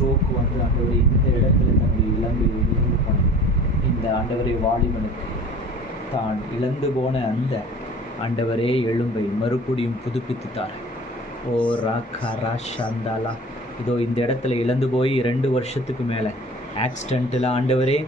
Stroke வந்து ஆண்டவரை இந்த இடத்துல தன்னுடைய இழந்து இழந்து போன இந்த ஆண்டவரை வாலிபனுக்கு தான் இழந்து போன அந்த ஆண்டவரே எலும்பை மறுபடியும் புதுப்பித்துட்டார் ஓ ராக்கா ராஷாந்தாலா. இதோ இந்த இடத்துல இழந்து போய் ரெண்டு வருஷத்துக்கு மேலே ஆக்சிடெண்ட்டில் ஆண்டவரே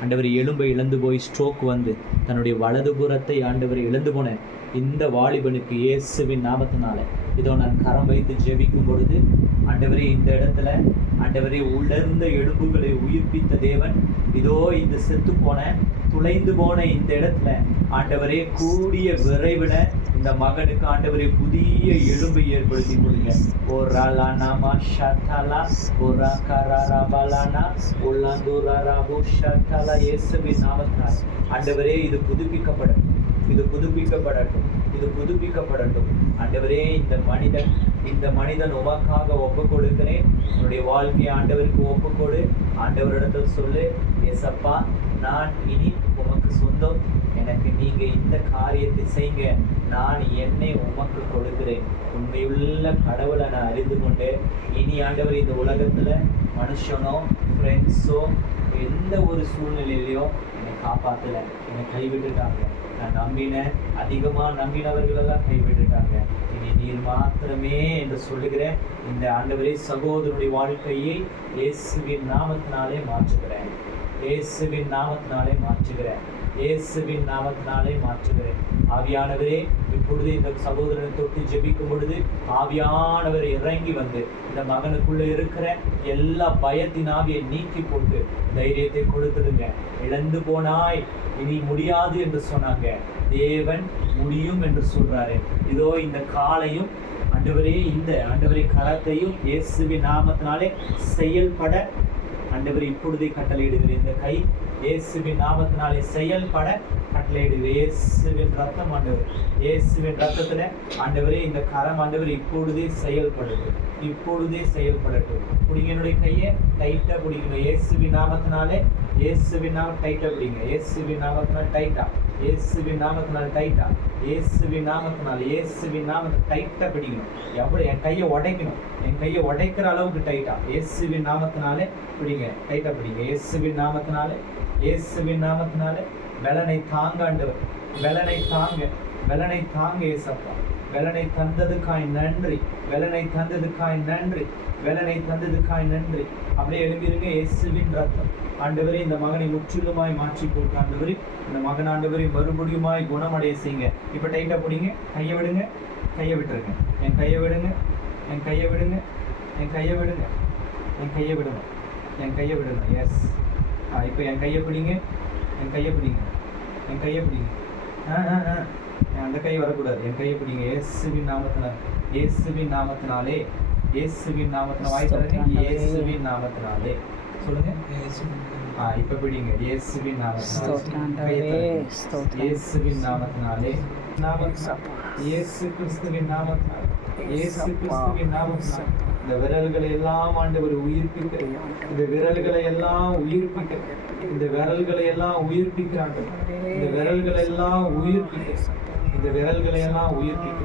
ஆண்டவர் எலும்பை இழந்து போய் ஸ்ட்ரோக் வந்து தன்னுடைய வலதுபுறத்தை ஆண்டவரை இழந்து போன இந்த வாலிபனுக்கு இயேசுவின் நாமத்தினால இதோ நான் கரம் வைத்து ஜெபிக்கும் பொழுது ஆண்டவரே இந்த இடத்துல ஆண்டவரே உலர்ந்த எலும்புகளை உயிர்ப்பித்த தேவன் இதோ இந்த செத்து போன துளைந்து போன இந்த இடத்துல ஆண்டவரே கூடிய விரைவிட இந்த மகனுக்கு ஆண்டவரே புதிய எலும்பை ஏற்படுத்தி கொடுங்க. ஓ ஷாத்தாலா ஓ ராகாராபாலானா உள்ளாந்தூரா ராபு ஷாத்தாலா இயேசுவின் நாமத்தினால். ஆண்டவரே இது புதுப்பிக்கப்படும். இது புதுப்பிக்கப்படட்டும் இது புதுப்பிக்கப்படட்டும். ஆண்டவரே இந்த மனிதன் இந்த மனிதன் உமக்காக ஒப்பு கொடுக்கிறேன். என்னுடைய வாழ்க்கையை ஆண்டவருக்கு ஒப்பு கொடு. ஆண்டவரிடத்தில் சொல்லு ஏசப்பா நான் இனி உமக்கு சொந்தம். எனக்கு நீங்க இந்த காரியத்தை செய்யுங்க. நான் என்னை உமக்கு கொடுக்கிறேன். உண்மையுள்ள கடவுளை நான் அறிந்து கொண்டு இனி ஆண்டவர் இந்த உலகத்துல மனுஷனோ ஃப்ரெண்ட்ஸோ எந்த ஒரு சூழ்நிலையிலையும் என்னை காப்பாற்றலை என்னை கைவிட்டுட்டாங்க. நான் நம்பின அதிகமா நம்பினவர்களெல்லாம் கைவிட்டுட்டாங்க. இனி நீர் மாத்திரமே என்று சொல்லுகிறேன் இந்த ஆண்டவரே சகோதரனுடைய வாழ்க்கையை இயேசுவின் நாமத்தினாலே மாற்றுகிறேன். இயேசுவின் நாமத்தினாலே மாற்றுகிறேன். இயேசுவின் நாமத்தினாலே மாற்றுகிறேன். ஆவியானவரே இப்பொழுது இந்த சகோதரனை தொட்டு ஜெபிக்கும் பொழுது ஆவியானவர் இறங்கி வந்து இந்த மகனுக்குள்ள இருக்கிற எல்லா பயத்தின் ஆவியை நீக்கி போட்டு தைரியத்தை கொடுத்துடுங்க. இழந்து போனாய் இனி முடியாது என்று சொன்னாங்க. தேவன் முடியும் என்று சொல்றாரு. இதோ இந்த காலையும் ஆண்டவரே இந்த ஆண்டவரே கரத்தையும் இயேசுவின் நாமத்தினாலே செயல்பட ஆண்டவர் இப்பொழுதே கட்டளையிடுகிற இந்த கை இயேசுவின் நாமத்தினாலே செயல்பட கட்டளையிடுகிற இயேசுவின் ரத்தம் ஆண்டவர். இயேசுவின் ரத்தத்துல ஆண்டவரே இந்த கரம் ஆண்டவர் இப்பொழுதே செயல்படுது இப்பொழுதே செயல்படட்டும். பிடிங்க என்னுடைய கையை டைட்டா பிடிக்கணும் இயேசுவின் நாமத்தினாலே இயேசுவின் நாம டைட்டா பிடிங்க. இயேசுவின் நாமத்தினால் டைட்டா இயேசுவின் நாமத்தினால் டைட்டா இயேசுவின் நாமத்தினால இயேசுவின் நாமத்தை டைட்டா பிடிக்கணும். எவ்வளவு என் கையை உடைக்கணும். என் கையை உடைக்கிற அளவுக்கு டைட்டா இயேசுவின் நாமத்தினாலே பிடிங்க. டைட்டா பிடிங்க. இயேசுவின் நாமத்தினாலே இயேசுவின் நாமத்தினாலே வெலனை தாங்க ஆண்டவர். வெலனை தாங்க வெலனை தாங்க ஏசப்பா வெலனை தந்ததுக்காய் நன்றி. வெலனை தந்ததுக்காய் நன்றி. வெலனை தந்ததுக்காய் நன்றி. அப்படியே எழுப்பிருங்க இயேசுவின் ரத்தம். ஆண்டவரே இந்த மகனை முற்றிலுமாய் மாற்றி போட்டு ஆண்டவரே இந்த மகன் ஆண்டவரை மறுபடியுமாய் குணமடைய செய்யுங்க. இப்போ டைட்டாக பிடிங்க. கையை விடுங்க. கையை விட்டுருங்க. என் கையை விடுங்க. என் கையை விடுங்க. என் கையை விடுங்க. என் கையை விடுங்க. என் கையை விடுங்க. எஸ் ஆ இப்போ என் கையை பிடிங்க. என் கையை பிடிங்க. என் கையை பிடிங்க. அந்த கை வரக்கூடாது. என் கையை பிடிங்க. இயேசுவின் நாமத்தினால இயேசுவின் நாமத்தினாலே இயேசுவின் நாமத்தினால வாய் தரங்க இயேசுவின் நாமத்தினாலே. சொல்லுங்க. ஆ இப்போ பிடிங்க. இயேசுவின் நாமத்தினாலே. இயேசுவின் நாமத்தினாலே. ஏசப்பா. இயேசு கிறிஸ்துவின் நாமத்தினாலே. இயேசு. கிறிஸ்துவின் நாமத்தினாலே. இந்த விரல்களை எல்லாம் ஆண்டவர் உயிர்ப்பிக்க இந்த விரல்களை எல்லாம் உயிர்ப்பிக்க இந்த விரல்களை எல்லாம் உயிர்ப்பிக்க இந்த விரல்களை எல்லாம் உயிர்ப்பிக்க. இந்த விரல்களை எல்லாம் உயிர்ப்பிக்க.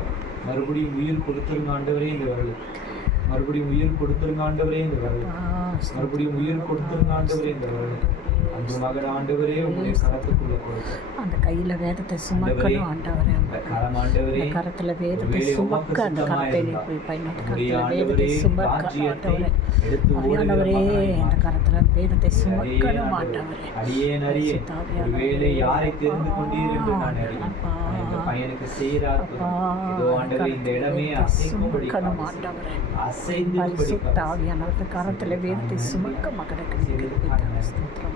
மறுபடியும் உயிர் கொடுத்துருங்க ஆண்டவரே இந்த விரல். மறுபடியும் உயிர் கொடுத்துருங்க ஆண்டவரே இந்த விரல். மறுபடியும் உயிர் கொடுத்துருங்க ஆண்டவரே இந்த விரல். அந்த கையில வேதத்தை சுமக்கணும் ஆண்டவரே அந்த கரத்துல வேதத்தை சுமக்க அந்த கரத்தை நீ போய் பயன்படுத்த வேதத்தை சுமக்க ஆண்டவரே. அந்த. கரத்துல வேதத்தை சுமக்கணும் ஆண்டவரே, ஒருவேளை யாரை தெரிந்து அப்பா, கொண்டீர் என்று நான் அப்பா, பையனுக்கு செய்கிறார் இந்த இடமே வேதத்தை அசைக்கும்படி சுமக்கணும் காத்து ஆண்டவரே. அசைந்து பரிசுத்த ஆவியானவரது கரத்துல வேதத்தை சுமக்க மகனுக்கு. ஸ்தோத்திரம்.